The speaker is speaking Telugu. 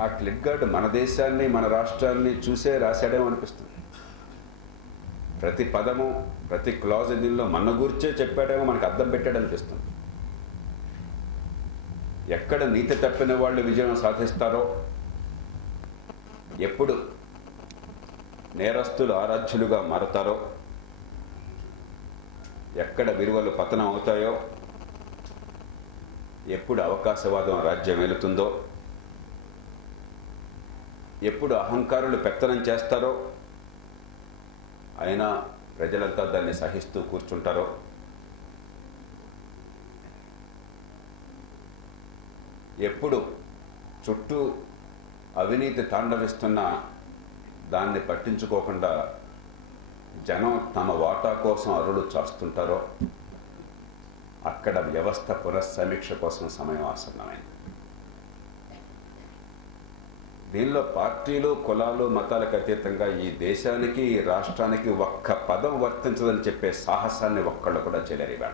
ఆ క్లిప్ గార్డ్ మన దేశాన్ని మన రాష్ట్రాన్ని చూసే రాశాడేమో అనిపిస్తుంది. ప్రతి పదము ప్రతి క్లాజ్ దీనిలో మన గురించే చెప్పాడేమో మనకు అర్థం పెట్టాడు అనిపిస్తుంది. ఎక్కడ నీతి తప్పిన వాళ్ళు విజయం సాధిస్తారో, ఎప్పుడు నేరస్తులు ఆరాధ్యులుగా మారతారో, ఎక్కడ విలువలు పతనం అవుతాయో, ఎప్పుడు అవకాశవాదం రాజ్యం వెళుతుందో, ఎప్పుడు అహంకారులు పెత్తనం చేస్తారో అయినా ప్రజలంతా దాన్ని సహిస్తూ కూర్చుంటారో, ఎప్పుడు చుట్టూ అవినీతి తాండవిస్తున్న దాన్ని పట్టించుకోకుండా జనం తమ వాటా కోసం అరులు చాస్తుంటారో అక్కడ వ్యవస్థ పునఃసమీక్ష కోసం సమయం ఆసన్నమైంది. దీనిలో పార్టీలు కులాలు మతాలకు అతీతంగా ఈ దేశానికి ఈ రాష్ట్రానికి ఒక్క పదం వర్తించదని చెప్పే సాహసాన్ని ఒక్కళ్ళు కూడా చేయలేరు.